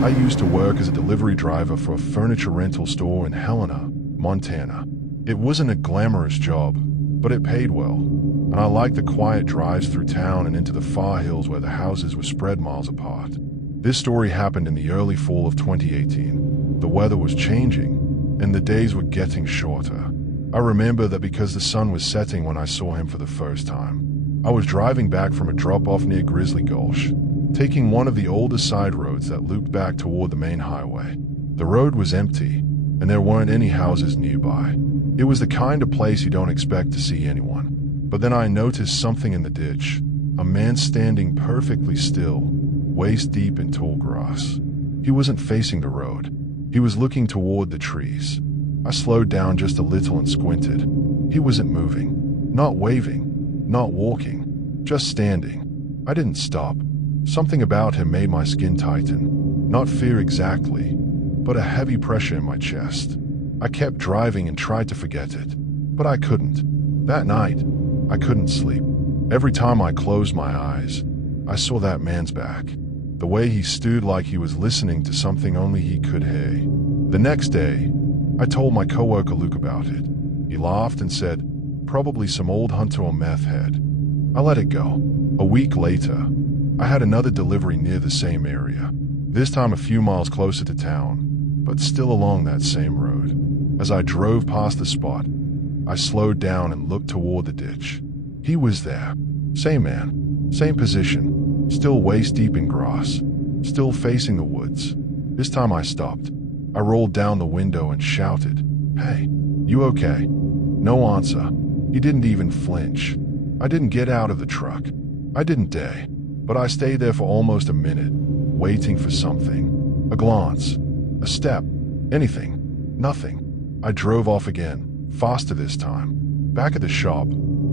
I used to work as a delivery driver for a furniture rental store in Helena, Montana. It wasn't a glamorous job, but it paid well, and I liked the quiet drives through town and into the far hills where the houses were spread miles apart. This story happened in the early fall of 2018. The weather was changing, and the days were getting shorter. I remember that because the sun was setting when I saw him for the first time. I was driving back from a drop-off near Grizzly Gulch, taking one of the older side roads that looped back toward the main highway. The road was empty, and there weren't any houses nearby. It was the kind of place you don't expect to see anyone. But then I noticed something in the ditch, a man standing perfectly still, waist deep in tall grass. He wasn't facing the road. He was looking toward the trees. I slowed down just a little and squinted. He wasn't moving, not waving, not walking, just standing. I didn't stop. Something about him made my skin tighten. Not fear exactly, but a heavy pressure in my chest. I kept driving and tried to forget it, but I couldn't. That night, I couldn't sleep. Every time I closed my eyes, I saw that man's back. The way he stood like he was listening to something only he could hear. The next day, I told my coworker Luke about it. He laughed and said, "Probably some old hunter or meth head." I let it go. A week later, I had another delivery near the same area. This time a few miles closer to town, but still along that same road. As I drove past the spot, I slowed down and looked toward the ditch. He was there. Same man, same position, still waist deep in grass, still facing the woods. This time I stopped. I rolled down the window and shouted, "Hey, you okay?" No answer. He didn't even flinch. I didn't get out of the truck. I didn't dare, but I stayed there for almost a minute, waiting for something. A glance, a step, anything, nothing. I drove off again, faster this time. Back at the shop,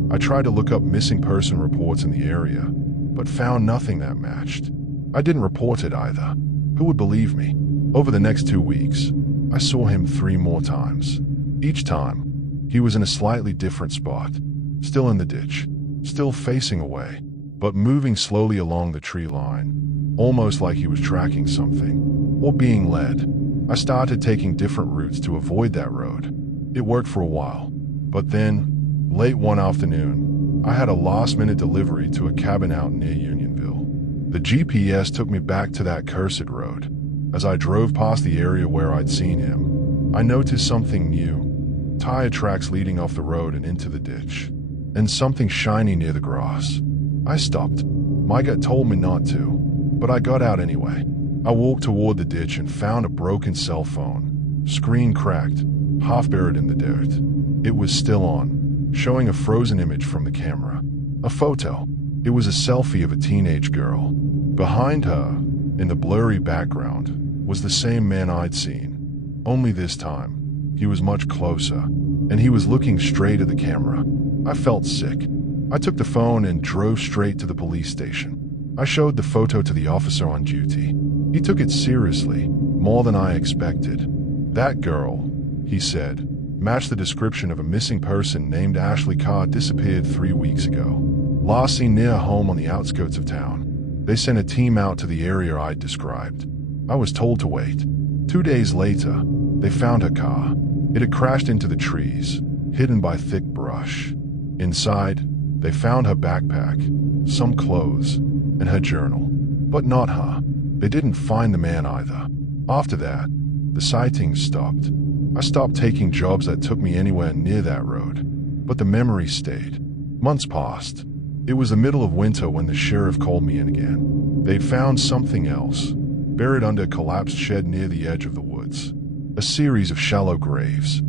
I tried to look up missing person reports in the area, but found nothing that matched. I didn't report it either. Who would believe me? Over the next 2 weeks, I saw him 3 more times. Each time, he was in a slightly different spot, still in the ditch, still facing away, but moving slowly along the tree line, almost like he was tracking something, or being led. I started taking different routes to avoid that road. It worked for a while, but then, late one afternoon, I had a last-minute delivery to a cabin out near Unionville. The GPS took me back to that cursed road. As I drove past the area where I'd seen him, I noticed something new. Tire tracks leading off the road and into the ditch, and something shiny near the grass. I stopped. My gut told me not to, but I got out anyway. I walked toward the ditch and found a broken cell phone, screen cracked, half buried in the dirt. It was still on, showing a frozen image from the camera. A photo. It was a selfie of a teenage girl. Behind her, in the blurry background, was the same man I'd seen. Only this time, he was much closer, and he was looking straight at the camera. I felt sick. I took the phone and drove straight to the police station. I showed the photo to the officer on duty. He took it seriously, more than I expected. That girl, he said, matched the description of a missing person named Ashley Carr disappeared 3 weeks ago. Last seen near home on the outskirts of town. They sent a team out to the area I'd described. I was told to wait. 2 days later, they found her car. It had crashed into the trees, hidden by thick brush. Inside, they found her backpack, some clothes, and her journal. But not her. They didn't find the man either. After that, the sightings stopped. I stopped taking jobs that took me anywhere near that road. But the memory stayed. Months passed. It was the middle of winter when the sheriff called me in again. They'd found something else, buried under a collapsed shed near the edge of the woods. A series of shallow graves.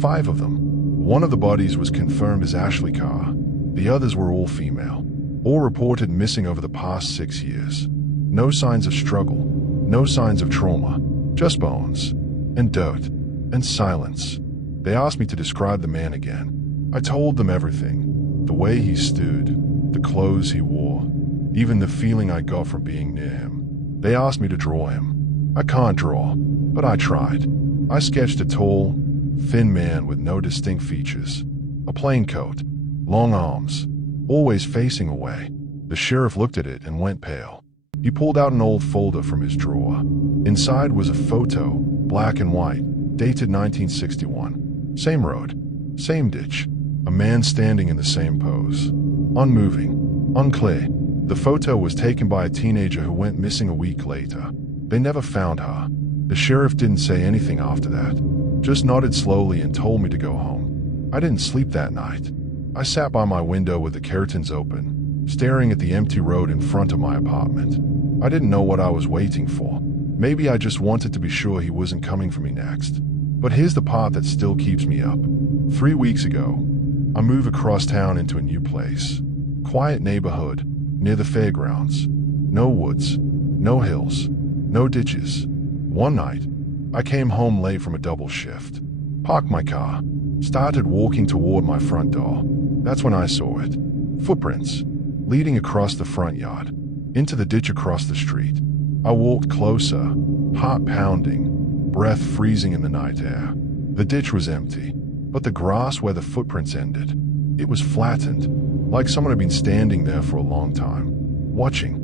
5 of them. One of the bodies was confirmed as Ashley Carr. The others were all female. All reported missing over the past 6 years. No signs of struggle. No signs of trauma. Just bones. And dirt. And silence. They asked me to describe the man again. I told them everything. The way he stood. The clothes he wore. Even the feeling I got from being near him. They asked me to draw him. I can't draw, but I tried. I sketched a tall, thin man with no distinct features. A plain coat, long arms, always facing away. The sheriff looked at it and went pale. He pulled out an old folder from his drawer. Inside was a photo, black and white, dated 1961. Same road, same ditch, a man standing in the same pose. Unmoving, unclear. The photo was taken by a teenager who went missing a week later. They never found her. The sheriff didn't say anything after that, just nodded slowly and told me to go home. I didn't sleep that night. I sat by my window with the curtains open, staring at the empty road in front of my apartment. I didn't know what I was waiting for. Maybe I just wanted to be sure he wasn't coming for me next. But here's the part that still keeps me up. 3 weeks ago, I moved across town into a new place. Quiet neighborhood, near the fairgrounds. No woods, no hills, no ditches. One night, I came home late from a double shift. Parked my car, started walking toward my front door. That's when I saw it. Footprints, leading across the front yard, into the ditch across the street. I walked closer, heart pounding, breath freezing in the night air. The ditch was empty, but the grass where the footprints ended, it was flattened, like someone had been standing there for a long time, watching.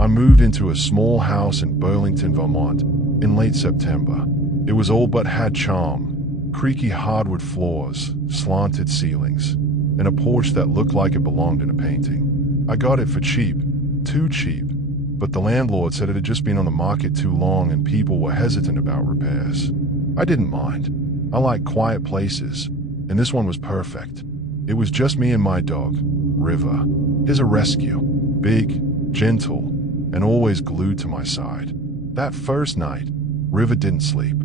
I moved into a small house in Burlington, Vermont, in late September. It was old but had charm, creaky hardwood floors, slanted ceilings, and a porch that looked like it belonged in a painting. I got it for cheap, too cheap, but the landlord said it had just been on the market too long and people were hesitant about repairs. I didn't mind. I like quiet places, and this one was perfect. It was just me and my dog, River. He's a rescue, big, gentle, and always glued to my side. That first night, River didn't sleep.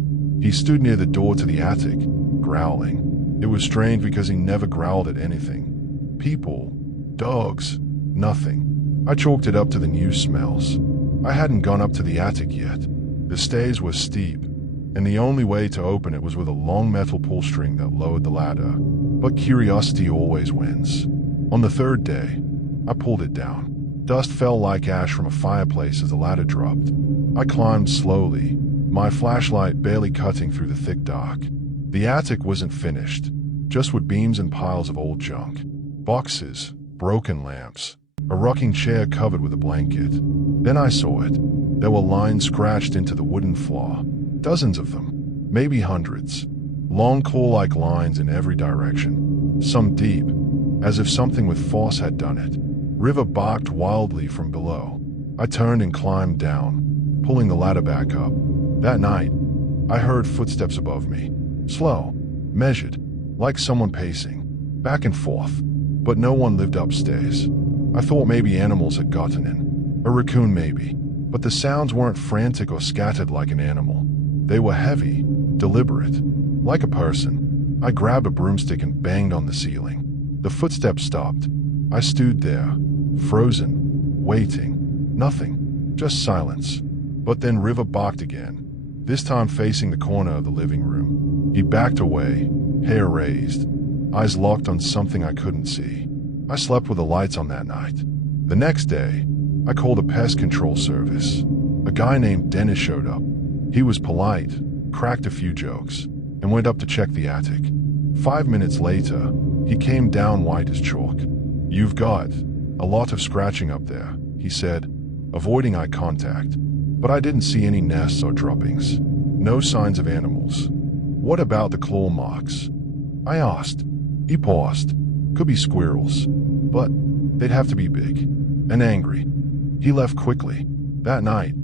He stood near the door to the attic, growling. It was strange because he never growled at anything. People, dogs, nothing. I chalked it up to the new smells. I hadn't gone up to the attic yet. The stairs were steep, and the only way to open it was with a long metal pull string that lowered the ladder. But curiosity always wins. On the third day, I pulled it down. Dust fell like ash from a fireplace as the ladder dropped. I climbed slowly, my flashlight barely cutting through the thick dark. The attic wasn't finished, just with beams and piles of old junk. Boxes, broken lamps, a rocking chair covered with a blanket. Then I saw it. There were lines scratched into the wooden floor. Dozens of them, maybe hundreds. Long claw-like lines in every direction. Some deep, as if something with force had done it. River barked wildly from below. I turned and climbed down, pulling the ladder back up. That night, I heard footsteps above me. Slow, measured, like someone pacing, back and forth. But no one lived upstairs. I thought maybe animals had gotten in. A raccoon maybe. But the sounds weren't frantic or scattered like an animal. They were heavy, deliberate, like a person. I grabbed a broomstick and banged on the ceiling. The footsteps stopped. I stood there, frozen, waiting. Nothing, just silence. But then River barked again, this time facing the corner of the living room. He backed away, hair raised, eyes locked on something I couldn't see. I slept with the lights on that night. The next day, I called a pest control service. A guy named Dennis showed up. He was polite, cracked a few jokes, and went up to check the attic. 5 minutes later, he came down white as chalk. "You've got a lot of scratching up there," he said, avoiding eye contact. But I didn't see any nests or droppings. No signs of animals. "What about the claw marks?" I asked. He paused. "Could be squirrels, but they'd have to be big and angry." He left quickly. That night,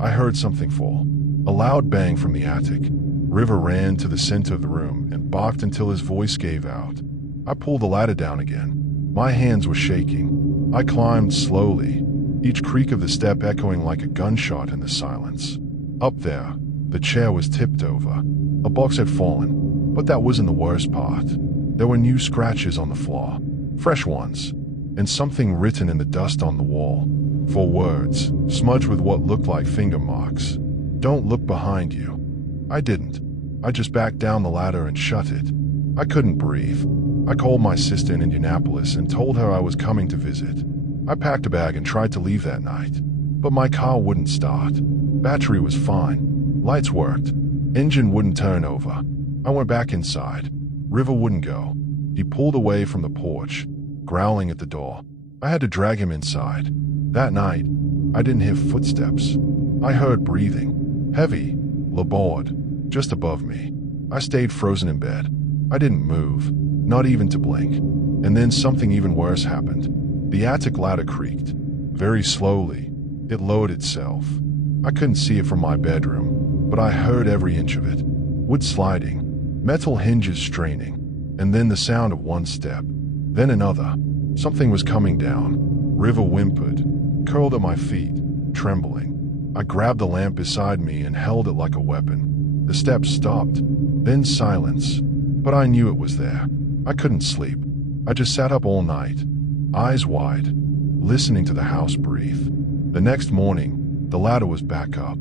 I heard something fall. A loud bang from the attic. River ran to the center of the room and barked until his voice gave out. I pulled the ladder down again. My hands were shaking. I climbed slowly, each creak of the step echoing like a gunshot in the silence. Up there, the chair was tipped over. A box had fallen, but that wasn't the worst part. There were new scratches on the floor, fresh ones, and something written in the dust on the wall. 4 words, smudged with what looked like finger marks. "Don't look behind you." I didn't. I just backed down the ladder and shut it. I couldn't breathe. I called my sister in Indianapolis and told her I was coming to visit. I packed a bag and tried to leave that night, but my car wouldn't start. Battery was fine. Lights worked. Engine wouldn't turn over. I went back inside. River wouldn't go. He pulled away from the porch, growling at the door. I had to drag him inside. That night, I didn't hear footsteps. I heard breathing, heavy, labored, just above me. I stayed frozen in bed. I didn't move, not even to blink. And then something even worse happened. The attic ladder creaked. Very slowly, it lowered itself. I couldn't see it from my bedroom, but I heard every inch of it. Wood sliding, metal hinges straining, and then the sound of one step, then another. Something was coming down. River whimpered, curled at my feet, trembling. I grabbed the lamp beside me and held it like a weapon. The steps stopped, then silence, but I knew it was there. I couldn't sleep. I just sat up all night, eyes wide, listening to the house breathe. The next morning, the ladder was back up.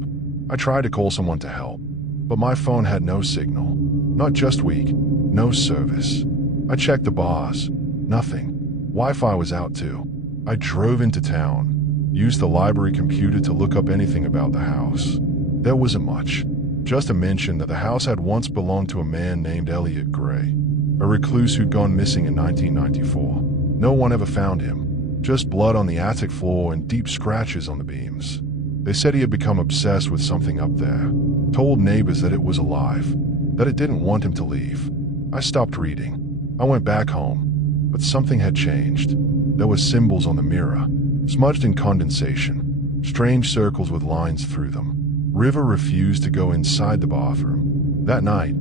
I tried to call someone to help, but my phone had no signal. Not just weak, no service. I checked the bars, nothing. Wi-Fi was out too. I drove into town, used the library computer to look up anything about the house. There wasn't much, just a mention that the house had once belonged to a man named Elliot Gray, a recluse who'd gone missing in 1994. No one ever found him, just blood on the attic floor and deep scratches on the beams. They said he had become obsessed with something up there, told neighbors that it was alive, that it didn't want him to leave. I stopped reading. I went back home, but something had changed. There were symbols on the mirror, smudged in condensation, strange circles with lines through them. River refused to go inside the bathroom. That night,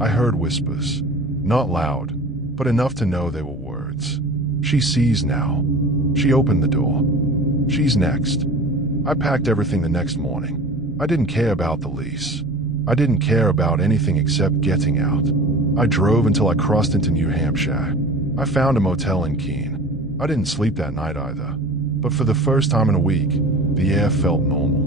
I heard whispers. Not loud, but enough to know they were words. She sees now. She opened the door. She's next. I packed everything the next morning. I didn't care about the lease. I didn't care about anything except getting out. I drove until I crossed into New Hampshire. I found a motel in Keene. I didn't sleep that night either. But for the first time in a week, the air felt normal.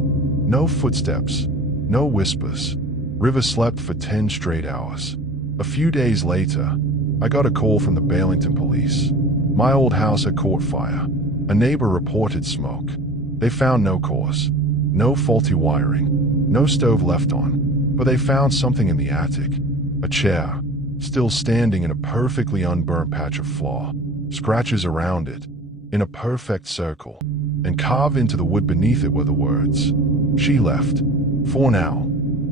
No footsteps. No whispers. River slept for 10 straight hours. A few days later, I got a call from the Burlington police. My old house had caught fire. A neighbor reported smoke. They found no cause, no faulty wiring, no stove left on, but they found something in the attic. A chair, still standing in a perfectly unburnt patch of floor, scratches around it, in a perfect circle, and carved into the wood beneath it were the words, "She left. For now."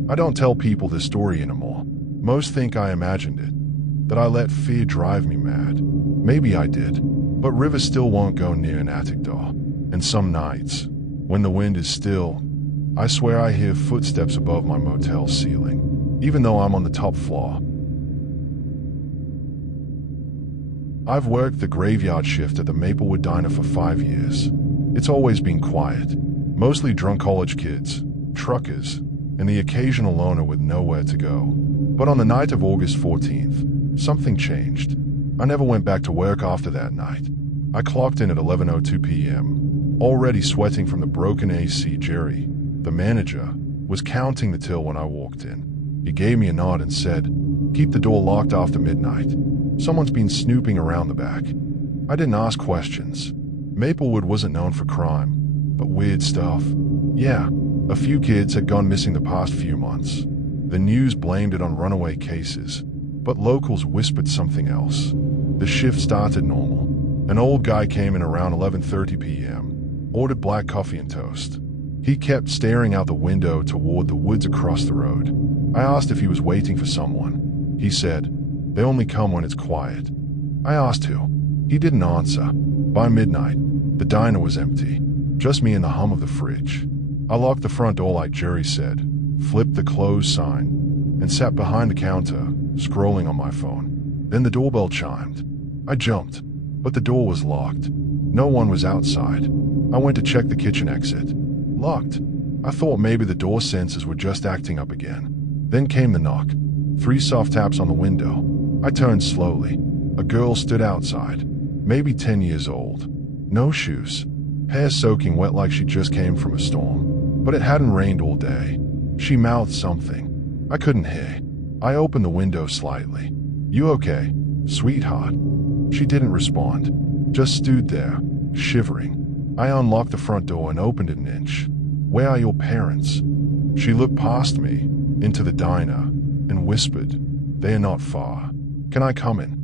I don't tell people this story anymore. Most think I imagined it, that I let fear drive me mad. Maybe I did, but River still won't go near an attic door. And some nights, when the wind is still, I swear I hear footsteps above my motel ceiling, even though I'm on the top floor. I've worked the graveyard shift at the Maplewood Diner for 5 years. It's always been quiet, mostly drunk college kids, truckers, and the occasional loner with nowhere to go. But on the night of August 14th, something changed. I never went back to work after that night. I clocked in at 11:02 p.m., already sweating from the broken AC. Jerry, the manager, was counting the till when I walked in. He gave me a nod and said, "Keep the door locked after midnight. Someone's been snooping around the back." I didn't ask questions. Maplewood wasn't known for crime, but weird stuff. Yeah, a few kids had gone missing the past few months. The news blamed it on runaway cases, but locals whispered something else. The shift started normal. An old guy came in around 11:30 p.m., ordered black coffee and toast. He kept staring out the window toward the woods across the road. I asked if he was waiting for someone. He said, "They only come when it's quiet." I asked who. He didn't answer. By midnight, the diner was empty, just me and the hum of the fridge. I locked the front door like Jerry said, flipped the close sign, and sat behind the counter, scrolling on my phone. Then the doorbell chimed. I jumped, but the door was locked. No one was outside. I went to check the kitchen exit. Locked. I thought maybe the door sensors were just acting up again. Then came the knock. 3 soft taps on the window. I turned slowly. A girl stood outside, maybe 10 years old. No shoes. Hair soaking wet like she just came from a storm. But it hadn't rained all day. She mouthed something. I couldn't hear. I opened the window slightly. "You okay, sweetheart?" She didn't respond, just stood there, shivering. I unlocked the front door and opened it an inch. "Where are your parents?" She looked past me, into the diner, and whispered, "They are not far. Can I come in?"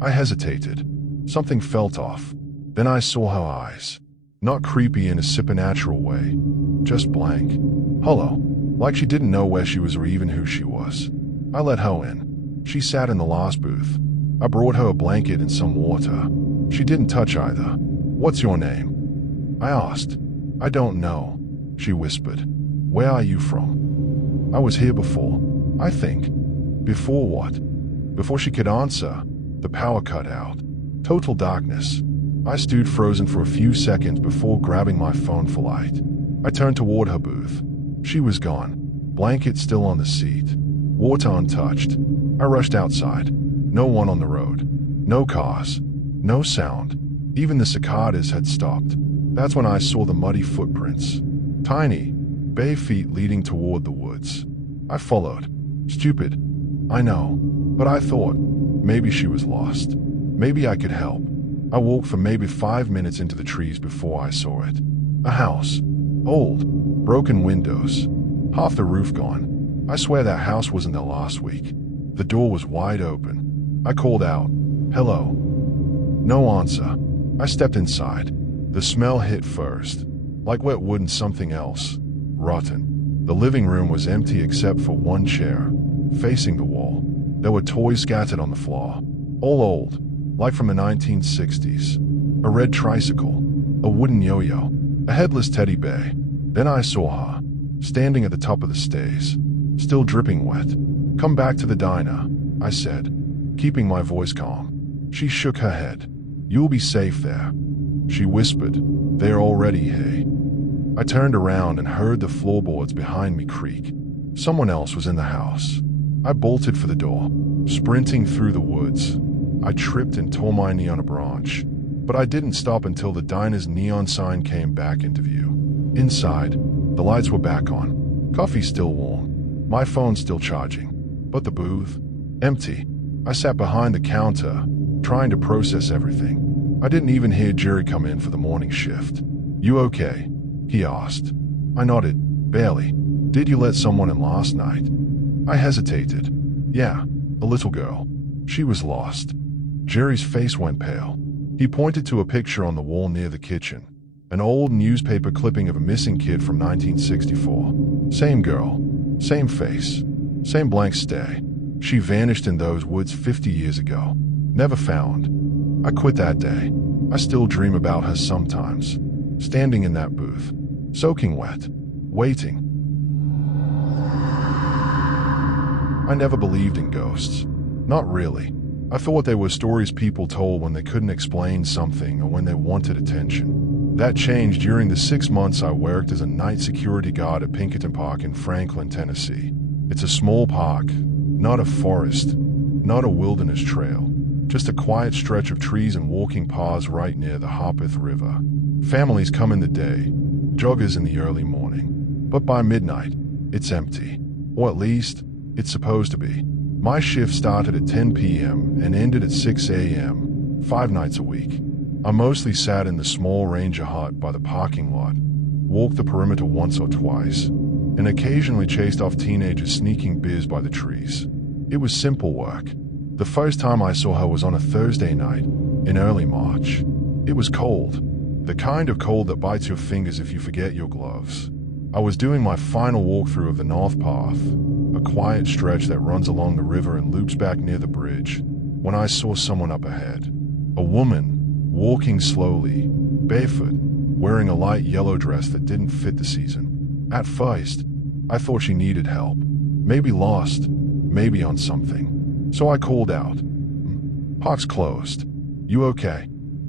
I hesitated. Something felt off. Then I saw her eyes. Not creepy in a supernatural way, just blank. Hello. Like she didn't know where she was or even who she was. I let her in. She sat in the last booth. I brought her a blanket and some water. She didn't touch either. What's your name? I asked. I don't know, she whispered. Where are you from? I was here before, I think. Before what? Before she could answer, the power cut out. Total darkness. I stood frozen for a few seconds before grabbing my phone for light. I turned toward her booth. She was gone. Blanket still on the seat. Water untouched. I rushed outside. No one on the road. No cars. No sound. Even the cicadas had stopped. That's when I saw the muddy footprints. Tiny, bare feet leading toward the woods. I followed. Stupid. I know. But I thought, maybe she was lost. Maybe I could help. I walked for maybe 5 minutes into the trees before I saw it. A house. Old. Broken windows. Half the roof gone. I swear that house wasn't there last week. The door was wide open. I called out, "Hello." No answer. I stepped inside. The smell hit first. Like wet wood and something else. Rotten. The living room was empty except for one chair, facing the wall. There were toys scattered on the floor. All old. Like from the 1960s. A red tricycle. A wooden yo-yo. A headless teddy bear. Then I saw her, standing at the top of the stairs, still dripping wet. "Come back to the diner," I said, keeping my voice calm. She shook her head. "You'll be safe there," she whispered. "They're already here." I turned around and heard the floorboards behind me creak. Someone else was in the house. I bolted for the door, sprinting through the woods. I tripped and tore my knee on a branch, but I didn't stop until the diner's neon sign came back into view. Inside, the lights were back on, coffee still warm, my phone still charging, but the booth, empty. I sat behind the counter, trying to process everything. I didn't even hear Jerry come in for the morning shift. "You okay?" he asked. I nodded, barely. "Did you let someone in last night?" I hesitated. "Yeah, a little girl. She was lost." Jerry's face went pale. He pointed to a picture on the wall near the kitchen, an old newspaper clipping of a missing kid from 1964. Same girl, same face, same blank stare. She vanished in those woods 50 years ago. Never found. I quit that day. I still dream about her sometimes, standing in that booth, soaking wet, waiting. I never believed in ghosts. Not really. I thought they were stories people told when they couldn't explain something or when they wanted attention. That changed during the 6 months I worked as a night security guard at Pinkerton Park in Franklin, Tennessee. It's a small park, not a forest, not a wilderness trail, just a quiet stretch of trees and walking paths right near the Harpeth River. Families come in the day, joggers in the early morning. But by midnight, it's empty. Or at least, it's supposed to be. My shift started at 10 p.m. and ended at 6 a.m., 5 nights a week. I mostly sat in the small ranger hut by the parking lot, walked the perimeter once or twice, and occasionally chased off teenagers sneaking beers by the trees. It was simple work. The first time I saw her was on a Thursday night, in early March. It was cold, the kind of cold that bites your fingers if you forget your gloves. I was doing my final walkthrough of the North Path, a quiet stretch that runs along the river and loops back near the bridge, when I saw someone up ahead. A woman, walking slowly, barefoot, wearing a light yellow dress that didn't fit the season. At first, I thought she needed help. Maybe lost, maybe on something. So I called out, "Park's closed. You okay?"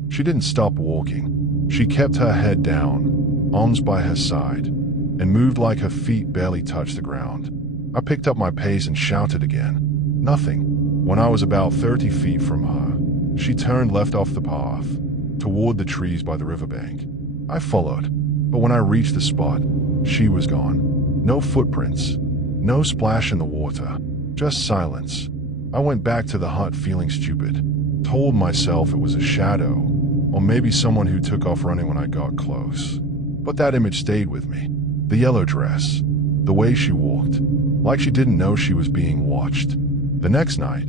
She didn't stop walking. She kept her head down, arms by her side, and moved like her feet barely touched the ground. I picked up my pace and shouted again. Nothing. When I was about 30 feet from her, she turned left off the path, toward the trees by the riverbank. I followed, but when I reached the spot, she was gone. No footprints, no splash in the water, just silence. I went back to the hut feeling stupid, told myself it was a shadow, or maybe someone who took off running when I got close. But that image stayed with me. The yellow dress, the way she walked, like she didn't know she was being watched. The next night,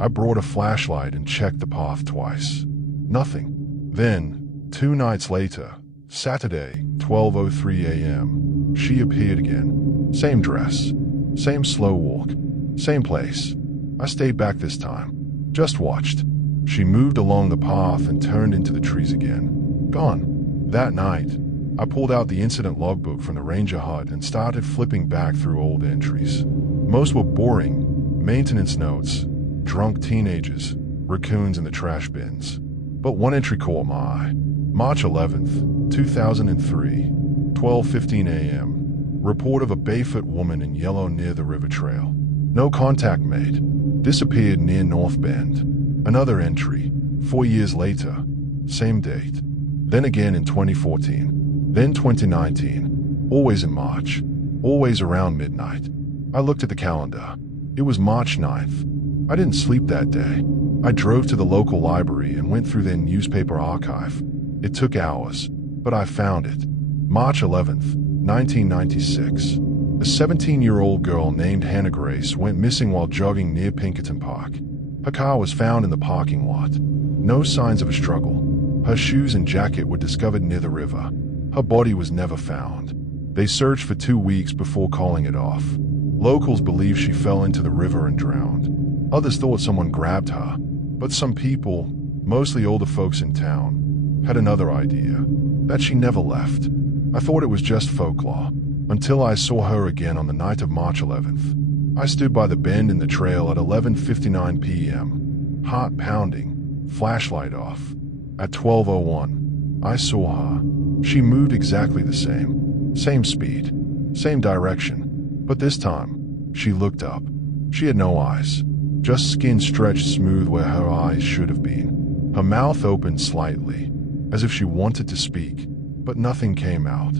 I brought a flashlight and checked the path twice. Nothing. Then, 2 nights later, Saturday, 12:03 a.m., she appeared again. Same dress, same slow walk, same place. I stayed back this time. Just watched. She moved along the path and turned into the trees again. Gone. That night, I pulled out the incident logbook from the ranger hut and started flipping back through old entries. Most were boring, maintenance notes, drunk teenagers, raccoons in the trash bins. But one entry caught my eye. March 11th, 2003, 12:15 a.m. Report of a barefoot woman in yellow near the river trail. No contact made. Disappeared near North Bend. Another entry, 4 years later, same date. Then again in 2014. Then 2019. Always in March. Always around midnight. I looked at the calendar. It was March 9th. I didn't sleep that day. I drove to the local library and went through their newspaper archive. It took hours, but I found it. March 11th, 1996. A 17-year-old girl named Hannah Grace went missing while jogging near Pinkerton Park. Her car was found in the parking lot. No signs of a struggle. Her shoes and jacket were discovered near the river. Her body was never found. They searched for 2 weeks before calling it off. Locals believe she fell into the river and drowned. Others thought someone grabbed her, but some people, mostly older folks in town, had another idea, that she never left. I thought it was just folklore, until I saw her again on the night of March 11th. I stood by the bend in the trail at 11:59 p.m., heart pounding, flashlight off. At 12:01, I saw her. She moved exactly the same speed, same direction, but this time, she looked up. She had no eyes, just skin stretched smooth where her eyes should have been. Her mouth opened slightly, as if she wanted to speak, but nothing came out.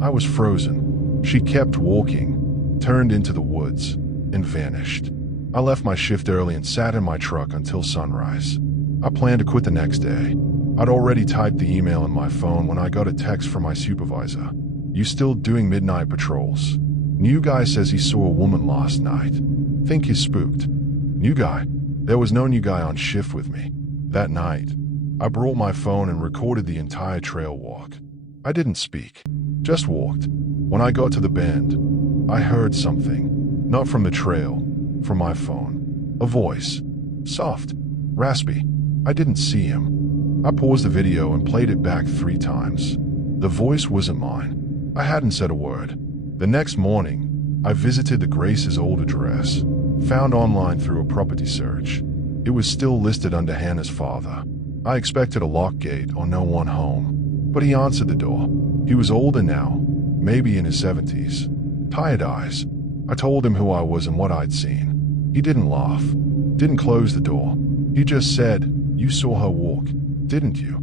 I was frozen. She kept walking, turned into the woods, and vanished. I left my shift early and sat in my truck until sunrise. I planned to quit the next day. I'd already typed the email in my phone when I got a text from my supervisor. "You still doing midnight patrols? New guy says he saw a woman last night. Think he's spooked." New guy? There was no new guy on shift with me. That night, I brought my phone and recorded the entire trail walk. I didn't speak, just walked. When I got to the bend, I heard something. Not from the trail, from my phone. A voice. Soft. Raspy. I didn't see him. I paused the video and played it back 3 times. The voice wasn't mine. I hadn't said a word. The next morning, I visited the Grace's old address, found online through a property search. It was still listed under Hannah's father. I expected a locked gate or no one home, but he answered the door. He was older now, maybe in his 70s. Tired eyes. I told him who I was and what I'd seen. He didn't laugh, didn't close the door. He just said, "You saw her walk, didn't you?"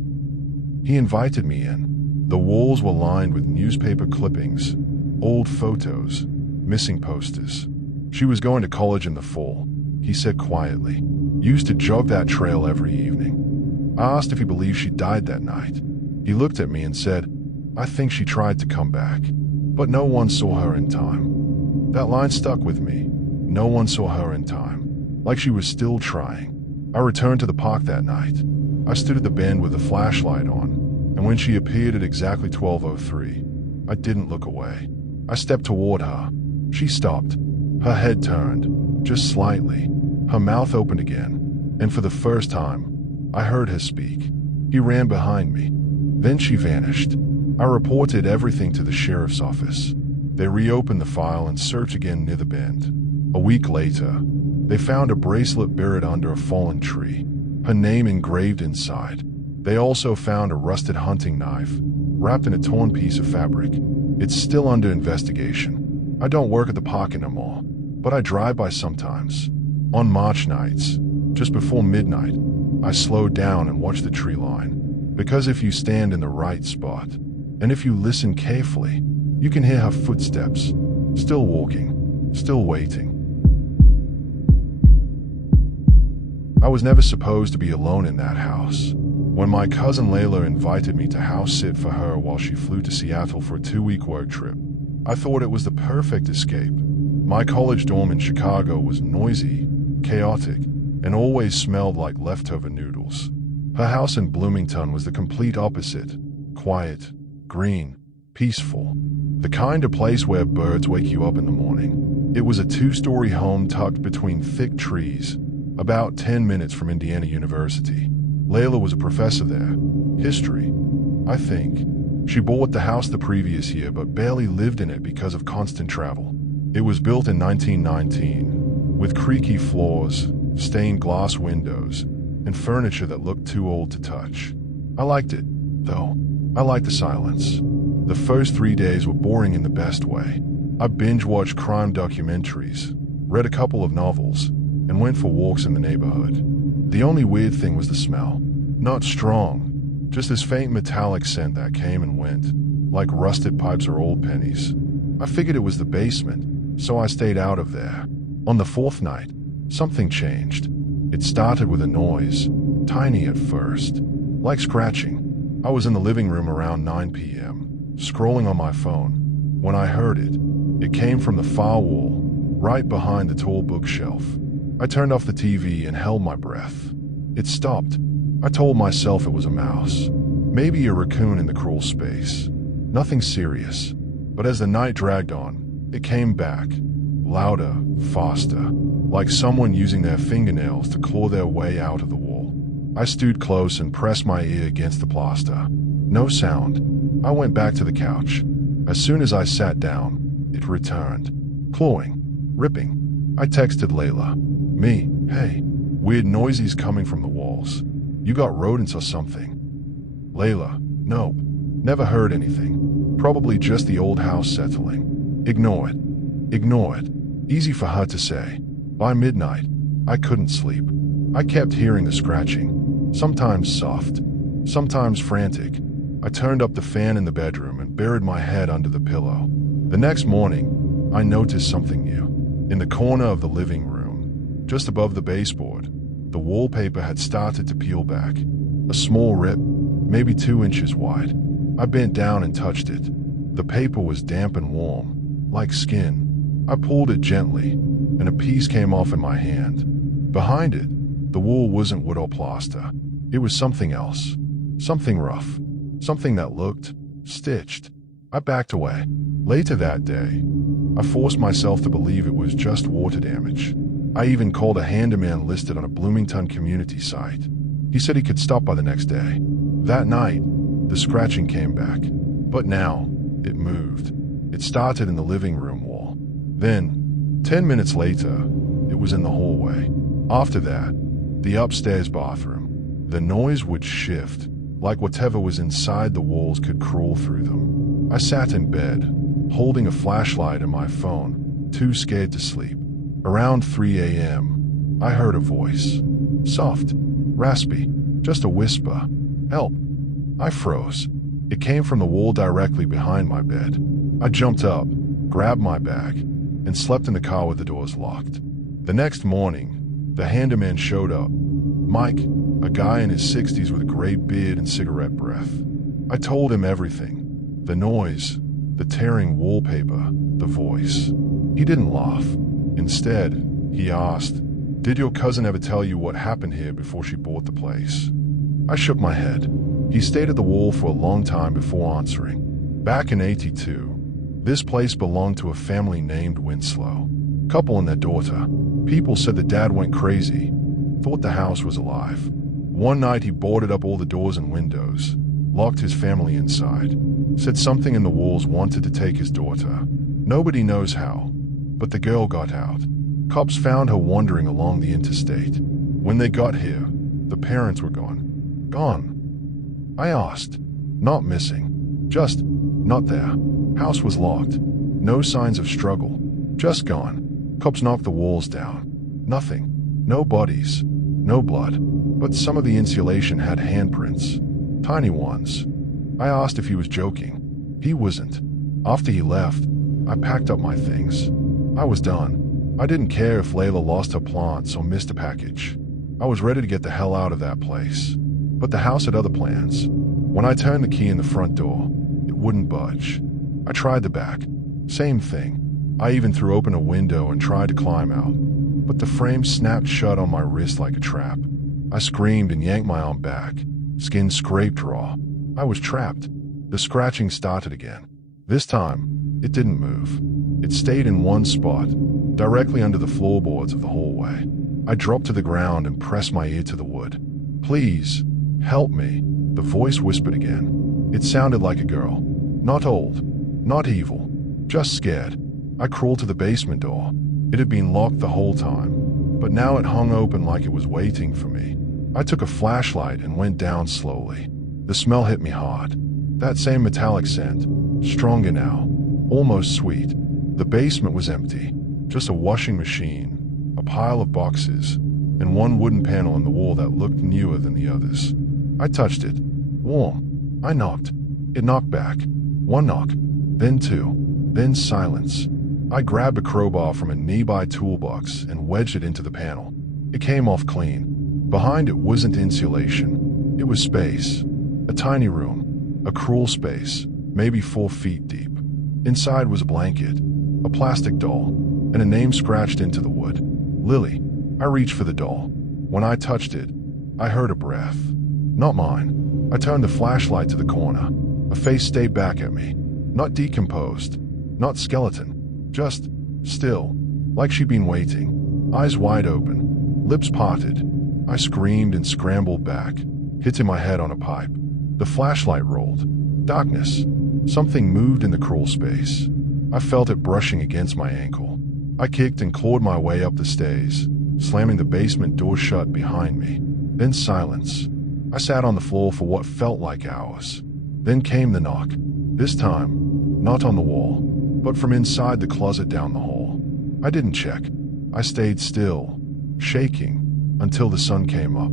He invited me in. The walls were lined with newspaper clippings, old photos, missing posters. She was going to college in the fall, he said quietly. Used to jog that trail every evening. I asked if he believed she died that night. He looked at me and said, "I think she tried to come back, but no one saw her in time." That line stuck with me. No one saw her in time. Like she was still trying. I returned to the park that night. I stood at the bend with the flashlight on, and when she appeared at exactly 12:03, I didn't look away. I stepped toward her. She stopped. Her head turned, just slightly. Her mouth opened again, and for the first time, I heard her speak. He ran behind me. Then she vanished. I reported everything to the sheriff's office. They reopened the file and searched again near the bend. A week later, they found a bracelet buried under a fallen tree, her name engraved inside. They also found a rusted hunting knife, wrapped in a torn piece of fabric. It's still under investigation. I don't work at the park anymore, but I drive by sometimes. On March nights, just before midnight, I slow down and watch the tree line. Because if you stand in the right spot, and if you listen carefully, you can hear her footsteps, still walking, still waiting. I was never supposed to be alone in that house. When my cousin Layla invited me to house sit for her while she flew to Seattle for a 2-week work trip, I thought it was the perfect escape. My college dorm in Chicago was noisy, chaotic, and always smelled like leftover noodles. Her house in Bloomington was the complete opposite. Quiet, green, peaceful. The kind of place where birds wake you up in the morning. It was a 2-story home tucked between thick trees, about 10 minutes from Indiana University. Layla was a professor there. History, I think. She bought the house the previous year but barely lived in it because of constant travel. It was built in 1919, with creaky floors, stained glass windows, and furniture that looked too old to touch. I liked it, though. I liked the silence. The first 3 days were boring in the best way. I binge-watched crime documentaries, read a couple of novels, and went for walks in the neighborhood. The only weird thing was the smell. Not strong, just this faint metallic scent that came and went, like rusted pipes or old pennies. I figured it was the basement, so I stayed out of there. On the 4th night, something changed. It started with a noise, tiny at first, like scratching. I was in the living room around 9 p.m., scrolling on my phone. When I heard it, it came from the far wall, right behind the tall bookshelf. I turned off the TV and held my breath. It stopped. I told myself it was a mouse, maybe a raccoon in the crawl space. Nothing serious. But as the night dragged on, it came back, louder, faster, like someone using their fingernails to claw their way out of the wall. I stood close and pressed my ear against the plaster. No sound. I went back to the couch. As soon as I sat down, it returned, clawing, ripping. I texted Layla. Me, hey, weird noises coming from the walls. You got rodents or something? Layla, nope, never heard anything. Probably just the old house settling. Ignore it. Ignore it. Easy for her to say. By midnight, I couldn't sleep. I kept hearing the scratching, sometimes soft, sometimes frantic. I turned up the fan in the bedroom and buried my head under the pillow. The next morning, I noticed something new. In the corner of the living room, just above the baseboard, the wallpaper had started to peel back. A small rip, maybe 2 inches wide. I bent down and touched it. The paper was damp and warm, like skin. I pulled it gently, and a piece came off in my hand. Behind it, the wall wasn't wood or plaster. It was something else. Something rough. Something that looked stitched. I backed away. Later that day, I forced myself to believe it was just water damage. I even called a handyman listed on a Bloomington community site. He said he could stop by the next day. That night, the scratching came back. But now, it moved. It started in the living room wall. Then, 10 minutes later, it was in the hallway. After that, the upstairs bathroom. The noise would shift, like whatever was inside the walls could crawl through them. I sat in bed, holding a flashlight and my phone, too scared to sleep. Around 3 a.m., I heard a voice. Soft, raspy, just a whisper. Help. I froze. It came from the wall directly behind my bed. I jumped up, grabbed my bag, and slept in the car with the doors locked. The next morning, the handyman showed up. Mike, a guy in his 60s with a gray beard and cigarette breath. I told him everything. The noise, the tearing wallpaper, the voice. He didn't laugh. Instead, he asked, "Did your cousin ever tell you what happened here before she bought the place?" I shook my head. He stayed at the wall for a long time before answering. Back in '82, this place belonged to a family named Winslow. Couple and their daughter. People said the dad went crazy, thought the house was alive. One night he boarded up all the doors and windows, locked his family inside, said something in the walls wanted to take his daughter. Nobody knows how, but the girl got out. Cops found her wandering along the interstate. When they got here, the parents were gone. Gone. I asked. Not missing. Just not there. House was locked. No signs of struggle. Just gone. Cops knocked the walls down. Nothing. No bodies. No blood. But some of the insulation had handprints. Tiny ones. I asked if he was joking. He wasn't. After he left, I packed up my things. I was done. I didn't care if Layla lost her plants or missed a package. I was ready to get the hell out of that place. But the house had other plans. When I turned the key in the front door, it wouldn't budge. I tried the back. Same thing. I even threw open a window and tried to climb out. But the frame snapped shut on my wrist like a trap. I screamed and yanked my arm back. Skin scraped raw. I was trapped. The scratching started again. This time, it didn't move. It stayed in one spot, directly under the floorboards of the hallway. I dropped to the ground and pressed my ear to the wood. "Please, help me," the voice whispered again. It sounded like a girl. Not old, not evil, just scared. I crawled to the basement door. It had been locked the whole time, but now it hung open like it was waiting for me. I took a flashlight and went down slowly. The smell hit me hard. That same metallic scent, stronger now, almost sweet. The basement was empty. Just a washing machine, a pile of boxes, and one wooden panel in the wall that looked newer than the others. I touched it. Warm. I knocked. It knocked back. One knock, then two, then silence. I grabbed a crowbar from a nearby toolbox and wedged it into the panel. It came off clean. Behind it wasn't insulation. It was space. A tiny room. A cruel space, maybe 4 feet deep. Inside was a blanket, a plastic doll, and a name scratched into the wood. Lily. I reached for the doll. When I touched it, I heard a breath. Not mine. I turned the flashlight to the corner. A face stayed back at me. Not decomposed. Not skeleton. Just still. Like she'd been waiting. Eyes wide open. Lips parted. I screamed and scrambled back, hitting my head on a pipe. The flashlight rolled. Darkness. Something moved in the crawl space. I felt it brushing against my ankle. I kicked and clawed my way up the stairs, slamming the basement door shut behind me. Then silence. I sat on the floor for what felt like hours. Then came the knock. This time, not on the wall, but from inside the closet down the hall. I didn't check. I stayed still, shaking, until the sun came up.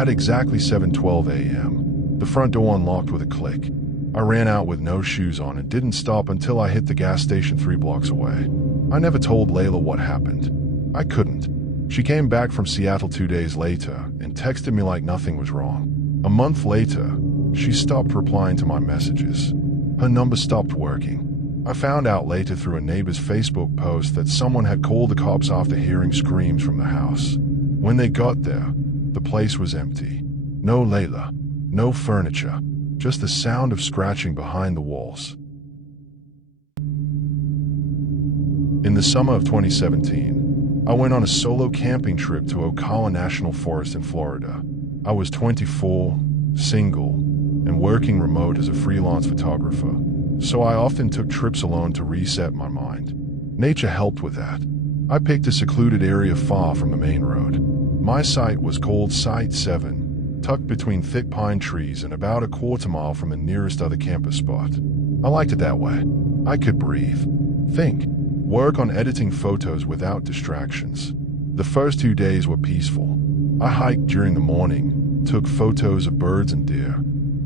At exactly 7:12 a.m., the front door unlocked with a click. I ran out with no shoes on and didn't stop until I hit the gas station 3 blocks away. I never told Layla what happened. I couldn't. She came back from Seattle 2 days later and texted me like nothing was wrong. A month later, she stopped replying to my messages. Her number stopped working. I found out later through a neighbor's Facebook post that someone had called the cops after hearing screams from the house. When they got there, the place was empty. No Layla, no furniture, just the sound of scratching behind the walls. In the summer of 2017, I went on a solo camping trip to Ocala National Forest in Florida. I was 24, single, and working remote as a freelance photographer, so I often took trips alone to reset my mind. Nature helped with that. I picked a secluded area far from the main road. My site was called Site 7, tucked between thick pine trees and about a quarter mile from the nearest other campus spot. I liked it that way. I could breathe, think, work on editing photos without distractions. The first 2 days were peaceful. I hiked during the morning, took photos of birds and deer,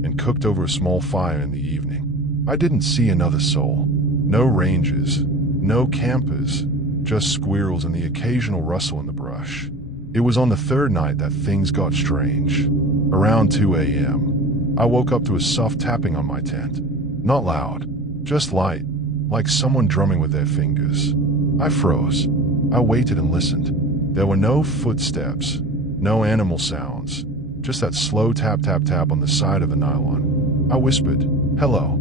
and cooked over a small fire in the evening. I didn't see another soul. No rangers, no campers, just squirrels and the occasional rustle in the brush. It was on the third night that things got strange. Around 2 a.m., I woke up to a soft tapping on my tent. Not loud, just light, like someone drumming with their fingers. I froze. I waited and listened. There were no footsteps, no animal sounds, just that slow tap tap tap on the side of the nylon. I whispered, "Hello."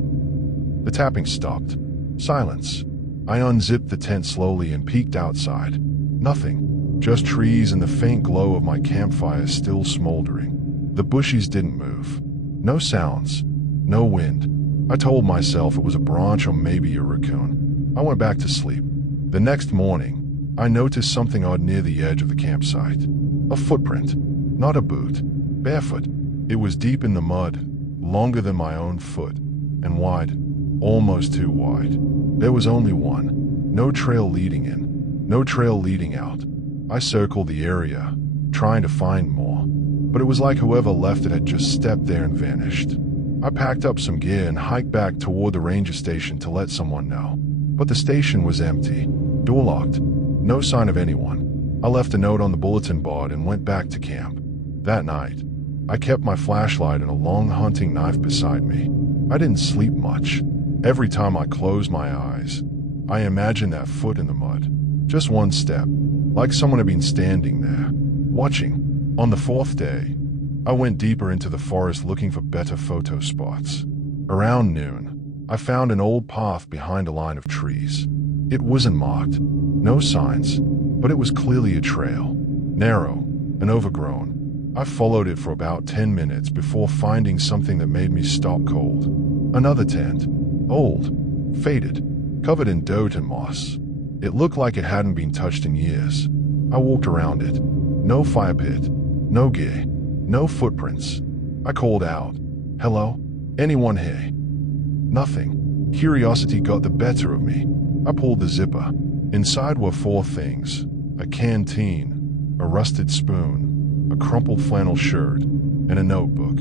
The tapping stopped. Silence. I unzipped the tent slowly and peeked outside. Nothing. Just trees and the faint glow of my campfire still smoldering. The bushes didn't move. No sounds. No wind. I told myself it was a branch or maybe a raccoon. I went back to sleep. The next morning, I noticed something odd near the edge of the campsite. A footprint. Not a boot. Barefoot. It was deep in the mud, longer than my own foot, and wide. Almost too wide. There was only one. No trail leading in. No trail leading out. I circled the area, trying to find more, but it was like whoever left it had just stepped there and vanished. I packed up some gear and hiked back toward the ranger station to let someone know. But the station was empty, door locked, no sign of anyone. I left a note on the bulletin board and went back to camp. That night, I kept my flashlight and a long hunting knife beside me. I didn't sleep much. Every time I closed my eyes, I imagined that foot in the mud. Just one step, like someone had been standing there, watching, On the fourth day, I went deeper into the forest looking for better photo spots. Around noon, I found an old path behind a line of trees. It wasn't marked, no signs, but it was clearly a trail, narrow and overgrown. I followed it for about 10 minutes before finding something that made me stop cold. Another tent, old, faded, covered in dirt and moss. It looked like it hadn't been touched in years. I walked around it. No fire pit, no gear, no footprints. I called out, "Hello? Anyone here?" Nothing. Curiosity got the better of me. I pulled the zipper. Inside were 4 things: a canteen, a rusted spoon, a crumpled flannel shirt, and a notebook.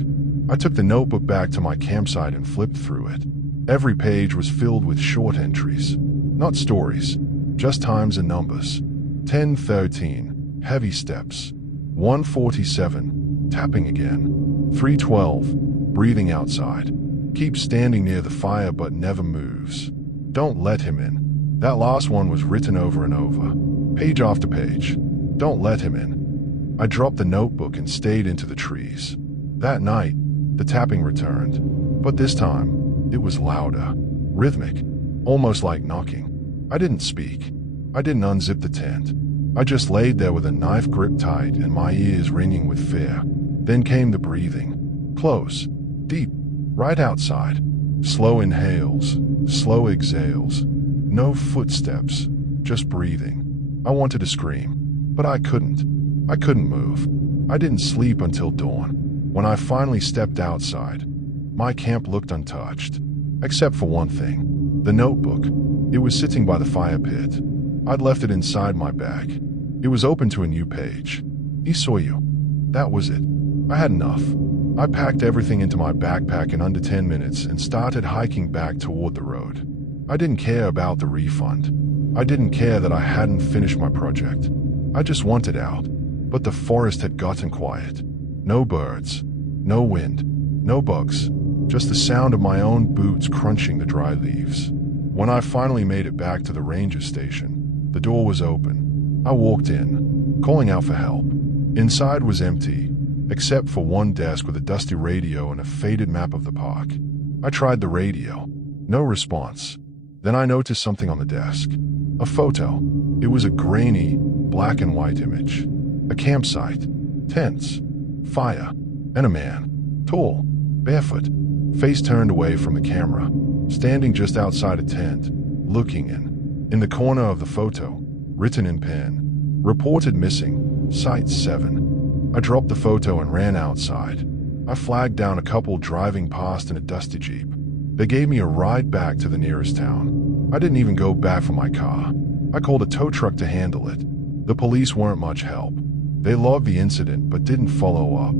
I took the notebook back to my campsite and flipped through it. Every page was filled with short entries. Not stories, just times and numbers. 10:13, heavy steps. 1:47, tapping again. 3:12, breathing outside. Keeps standing near the fire but never moves. Don't let him in. That last one was written over and over, page after page. Don't let him in. I dropped the notebook and stayed into the trees. That night, the tapping returned, but this time, it was louder, rhythmic, almost like knocking. I didn't speak. I didn't unzip the tent. I just laid there with a knife gripped tight and my ears ringing with fear. Then came the breathing. Close, deep, right outside. Slow inhales, slow exhales. No footsteps, just breathing. I wanted to scream, but I couldn't. I couldn't move. I didn't sleep until dawn. When I finally stepped outside, my camp looked untouched, except for one thing. The notebook. It was sitting by the fire pit. I'd left it inside my bag. It was open to a new page. He saw you. That was it. I had enough. I packed everything into my backpack in under 10 minutes and started hiking back toward the road. I didn't care about the refund. I didn't care that I hadn't finished my project. I just wanted out. But the forest had gotten quiet. No birds, no wind, no bugs, just the sound of my own boots crunching the dry leaves. When I finally made it back to the ranger station, the door was open. I walked in, calling out for help. Inside was empty, except for one desk with a dusty radio and a faded map of the park. I tried the radio. No response. Then I noticed something on the desk. A photo. It was a grainy, black and white image. A campsite, tents, fire, and a man. Tall, barefoot, face turned away from the camera, standing just outside a tent, looking in. In the corner of the photo, written in pen, reported missing, Site 7. I dropped the photo and ran outside. I flagged down a couple driving past in a dusty Jeep. They gave me a ride back to the nearest town. I didn't even go back for my car. I called a tow truck to handle it. The police weren't much help. They logged the incident but didn't follow up.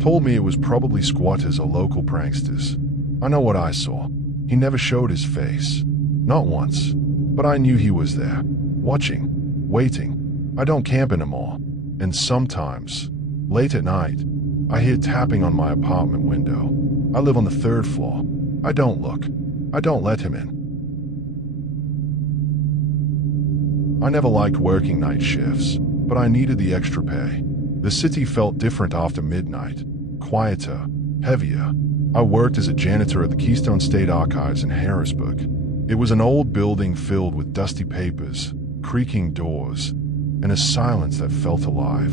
Told me it was probably squatters or local pranksters. I know what I saw. He never showed his face. Not once. But I knew he was there. Watching. Waiting. I don't camp anymore. And sometimes, late at night, I hear tapping on my apartment window. I live on the 3rd floor. I don't look. I don't let him in. I never liked working night shifts, but I needed the extra pay. The city felt different after midnight. Quieter, heavier. I worked as a janitor at the Keystone State Archives in Harrisburg. It was an old building filled with dusty papers, creaking doors, and a silence that felt alive.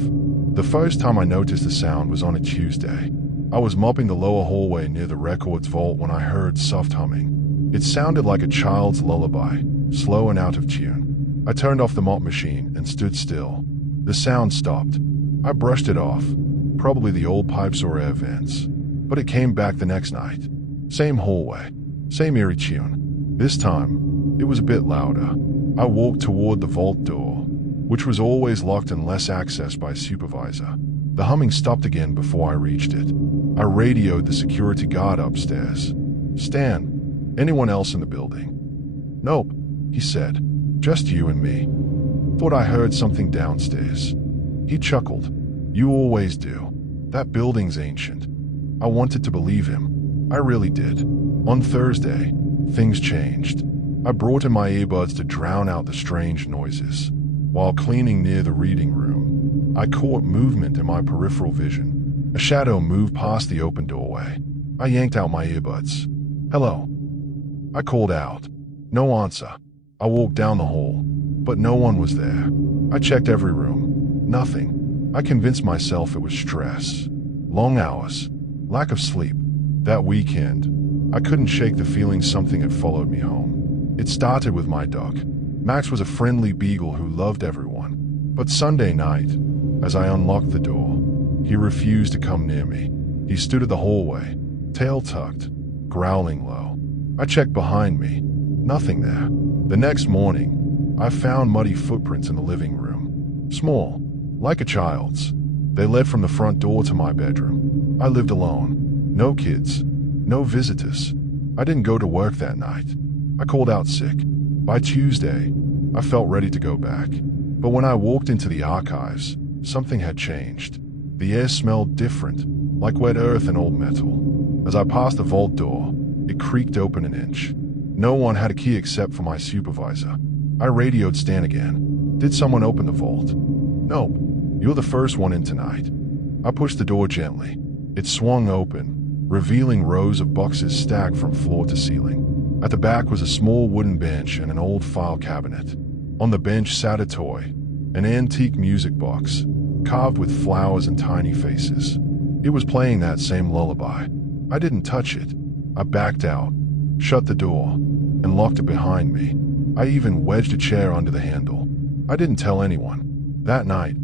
The first time I noticed the sound was on a Tuesday. I was mopping the lower hallway near the records vault when I heard soft humming. It sounded like a child's lullaby, slow and out of tune. I turned off the mop machine and stood still. The sound stopped. I brushed it off, probably the old pipes or air vents. But it came back the next night. Same hallway, same eerie tune. This time, it was a bit louder. I walked toward the vault door, which was always locked and less accessed by a supervisor. The humming stopped again before I reached it. I radioed the security guard upstairs. "Stan, anyone else in the building?" "Nope," he said. "Just you and me." Thought I heard something downstairs. He chuckled. "You always do. That building's ancient." I wanted to believe him. I really did. On Thursday, things changed. I brought in my earbuds to drown out the strange noises. While cleaning near the reading room, I caught movement in my peripheral vision. A shadow moved past the open doorway. I yanked out my earbuds. "Hello," I called out. No answer. I walked down the hall, but no one was there. I checked every room. Nothing. I convinced myself it was stress. Long hours. Lack of sleep. That weekend, I couldn't shake the feeling something had followed me home. It started with my dog. Max was a friendly beagle who loved everyone. But Sunday night, as I unlocked the door, he refused to come near me. He stood at the hallway, tail tucked, growling low. I checked behind me. Nothing there. The next morning, I found muddy footprints in the living room. Small, like a child's. They led from the front door to my bedroom. I lived alone. No kids. No visitors. I didn't go to work that night. I called out sick. By Tuesday, I felt ready to go back. But when I walked into the archives, something had changed. The air smelled different, like wet earth and old metal. As I passed the vault door, it creaked open an inch. No one had a key except for my supervisor. I radioed Stan again. "Did someone open the vault?" "Nope. You're the first one in tonight." I pushed the door gently. It swung open, revealing rows of boxes stacked from floor to ceiling. At the back was a small wooden bench and an old file cabinet. On the bench sat a toy, an antique music box, carved with flowers and tiny faces. It was playing that same lullaby. I didn't touch it. I backed out, shut the door, and locked it behind me. I even wedged a chair under the handle. I didn't tell anyone. That night,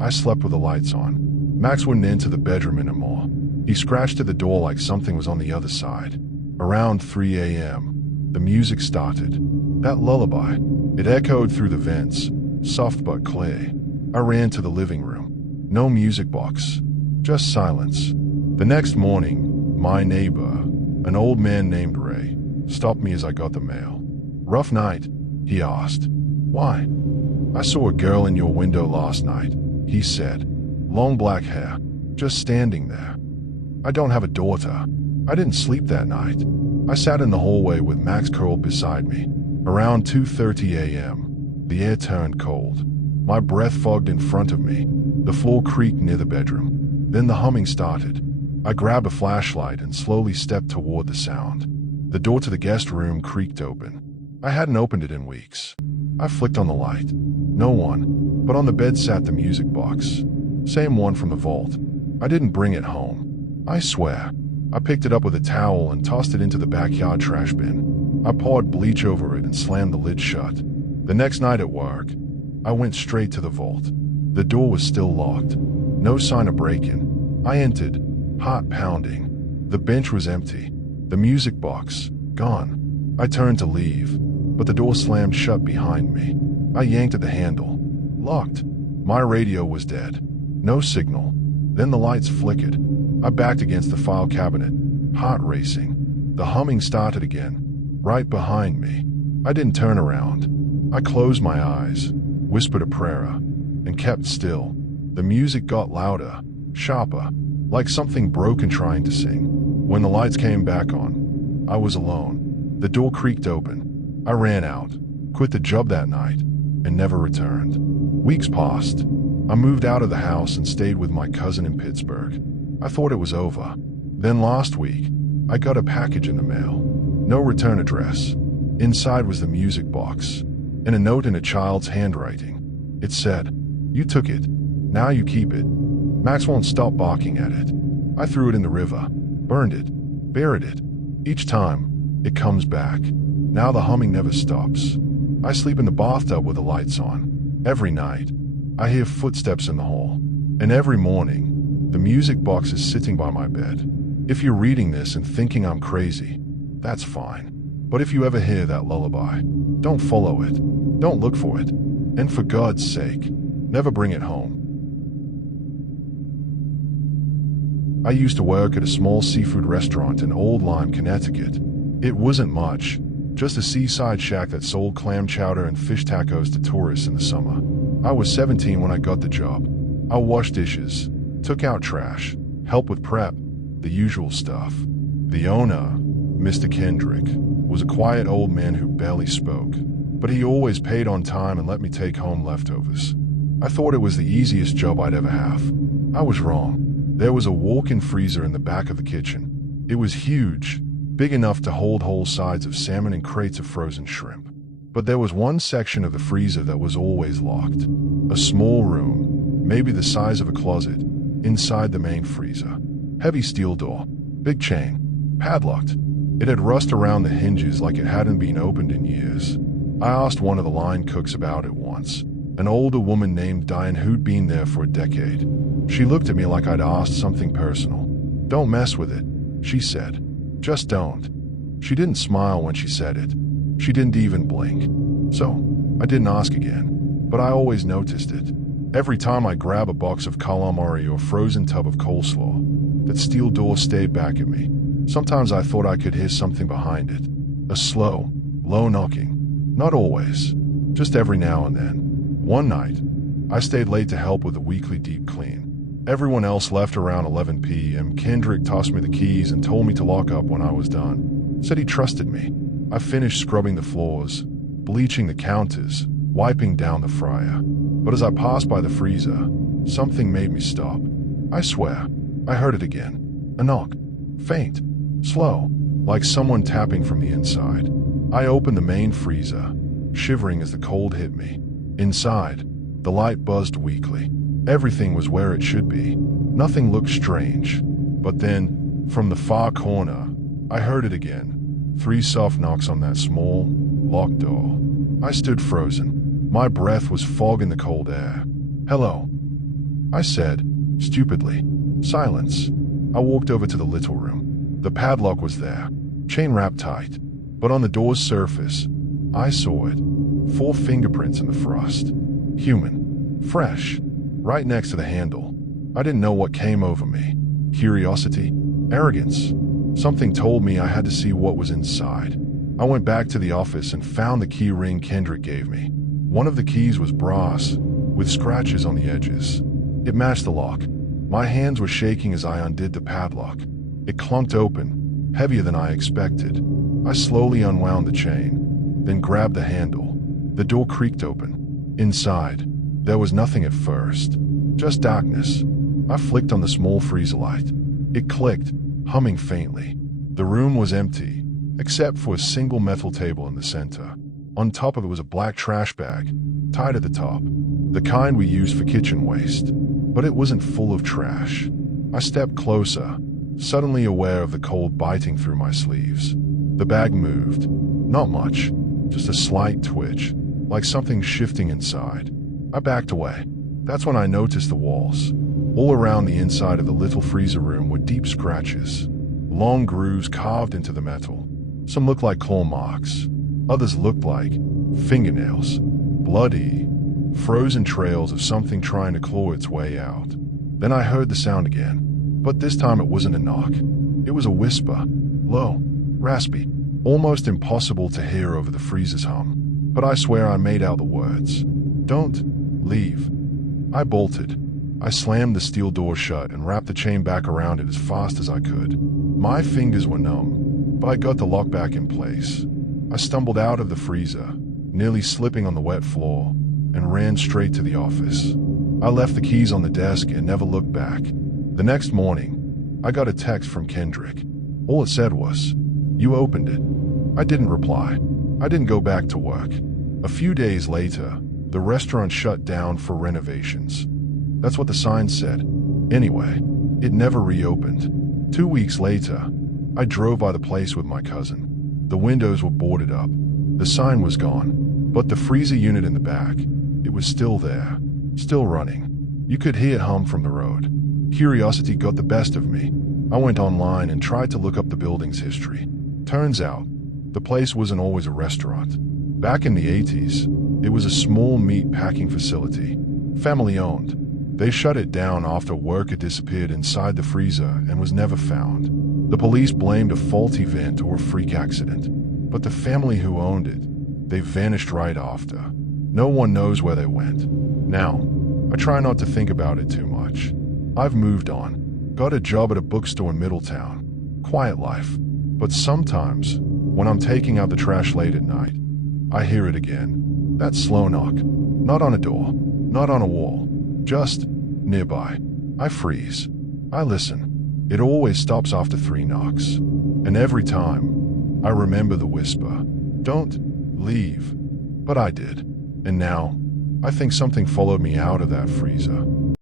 I slept with the lights on. Max wouldn't enter the bedroom anymore. He scratched at the door like something was on the other side. Around 3 a.m., the music started. That lullaby. It echoed through the vents, soft but clear. I ran to the living room. No music box, just silence. The next morning, my neighbor, an old man named Ray, stopped me as I got the mail. "Rough night?" he asked. "Why?" "I saw a girl in your window last night," he said. "Long black hair, just standing there." "I don't have a daughter." I didn't sleep that night. I sat in the hallway with Max curled beside me. Around 2:30 a.m., the air turned cold. My breath fogged in front of me. The floor creaked near the bedroom. Then the humming started. I grabbed a flashlight and slowly stepped toward the sound. The door to the guest room creaked open. I hadn't opened it in weeks. I flicked on the light. No one, but on the bed sat the music box. Same one from the vault. I didn't bring it home. I swear. I picked it up with a towel and tossed it into the backyard trash bin. I poured bleach over it and slammed the lid shut. The next night at work, I went straight to the vault. The door was still locked. No sign of break-in. I entered, heart pounding. The bench was empty. The music box, gone. I turned to leave, but the door slammed shut behind me. I yanked at the handle. Locked. My radio was dead. No signal. Then the lights flickered. I backed against the file cabinet, heart racing. The humming started again, right behind me. I didn't turn around. I closed my eyes, whispered a prayer, and kept still. The music got louder, sharper, like something broken trying to sing. When the lights came back on, I was alone. The door creaked open. I ran out, quit the job that night, and never returned. Weeks passed. I moved out of the house and stayed with my cousin in Pittsburgh. I thought it was over. Then last week, I got a package in the mail. No return address. Inside was the music box, and a note in a child's handwriting. It said, "You took it. Now you keep it. Max won't stop barking at it." I threw it in the river, burned it, buried it. Each time, it comes back. Now the humming never stops. I sleep in the bathtub with the lights on. Every night, I hear footsteps in the hall. And every morning, the music box is sitting by my bed. If you're reading this and thinking I'm crazy, that's fine. But if you ever hear that lullaby, don't follow it. Don't look for it. And for God's sake, never bring it home. I used to work at a small seafood restaurant in Old Lyme, Connecticut. It wasn't much, just a seaside shack that sold clam chowder and fish tacos to tourists in the summer. I was 17 when I got the job. I washed dishes, took out trash, helped with prep, the usual stuff. The owner, Mr. Kendrick, was a quiet old man who barely spoke. but he always paid on time and let me take home leftovers. I thought it was the easiest job I'd ever have. I was wrong. There was a walk-in freezer in the back of the kitchen. It was huge, big enough to hold whole sides of salmon and crates of frozen shrimp. But there was one section of the freezer that was always locked. A small room, maybe the size of a closet, inside the main freezer. Heavy steel door, big chain, padlocked. It had rust around the hinges like it hadn't been opened in years. I asked one of the line cooks about it once, an older woman named Diane who'd been there for a decade. She looked at me like I'd asked something personal. "Don't mess with it," she said. "Just don't." She didn't smile when she said it. She didn't even blink. So, I didn't ask again, but I always noticed it. Every time I grab a box of calamari or a frozen tub of coleslaw, that steel door stayed back at me. Sometimes I thought I could hear something behind it. A slow, low knocking. Not always, just every now and then. One night, I stayed late to help with the weekly deep clean. Everyone else left around 11 p.m. Kendrick tossed me the keys and told me to lock up when I was done. Said he trusted me. I finished scrubbing the floors, bleaching the counters, wiping down the fryer. But as I passed by the freezer, something made me stop. I swear, I heard it again. A knock. Faint. Slow. Like someone tapping from the inside. I opened the main freezer, shivering as the cold hit me. Inside, the light buzzed weakly. Everything was where it should be. Nothing looked strange. But then, from the far corner, I heard it again. 3 soft knocks on that small, locked door. I stood frozen. My breath was fog in the cold air. "Hello," I said, stupidly. Silence. I walked over to the little room. The padlock was there, chain wrapped tight. But on the door's surface, I saw it. 4 fingerprints in the frost. Human. Fresh. Right next to the handle. I didn't know what came over me. Curiosity? Arrogance? Something told me I had to see what was inside. I went back to the office and found the key ring Kendrick gave me. One of the keys was brass, with scratches on the edges. It matched the lock. My hands were shaking as I undid the padlock. It clunked open, heavier than I expected. I slowly unwound the chain, then grabbed the handle. The door creaked open. Inside, there was nothing at first, just darkness. I flicked on the small freezer light. It clicked, humming faintly. The room was empty, except for a single metal table in the center. On top of it was a black trash bag, tied at the top, the kind we use for kitchen waste. But it wasn't full of trash. I stepped closer, suddenly aware of the cold biting through my sleeves. The bag moved. Not much, just a slight twitch, like something shifting inside. I backed away. That's when I noticed the walls. All around the inside of the little freezer room were deep scratches, long grooves carved into the metal. Some looked like claw marks. Others looked like fingernails, bloody, frozen trails of something trying to claw its way out. Then I heard the sound again, but this time it wasn't a knock. It was a whisper, low, raspy, almost impossible to hear over the freezer's hum. But I swear I made out the words. "Don't leave." I bolted. I slammed the steel door shut and wrapped the chain back around it as fast as I could. My fingers were numb, but I got the lock back in place. I stumbled out of the freezer, nearly slipping on the wet floor, and ran straight to the office. I left the keys on the desk and never looked back. The next morning, I got a text from Kendrick. All it said was, "You opened it." I didn't reply. I didn't go back to work. A few days later, the restaurant shut down for renovations. That's what the sign said. Anyway, it never reopened. 2 weeks later, I drove by the place with my cousin. The windows were boarded up. The sign was gone, but the freezer unit in the back, it was still there, still running. You could hear it hum from the road. Curiosity got the best of me. I went online and tried to look up the building's history. Turns out, the place wasn't always a restaurant. Back in the 80s, it was a small meat packing facility, family-owned. They shut it down after work had disappeared inside the freezer and was never found. The police blamed a faulty vent or a freak accident, but the family who owned it, they vanished right after. No one knows where they went. Now, I try not to think about it too much. I've moved on, got a job at a bookstore in Middletown. Quiet life. But sometimes, when I'm taking out the trash late at night, I hear it again. That slow knock. Not on a door, not on a wall, just nearby. I freeze. I listen. It always stops after 3 knocks. And every time, I remember the whisper. Don't leave. But I did. And now, I think something followed me out of that freezer.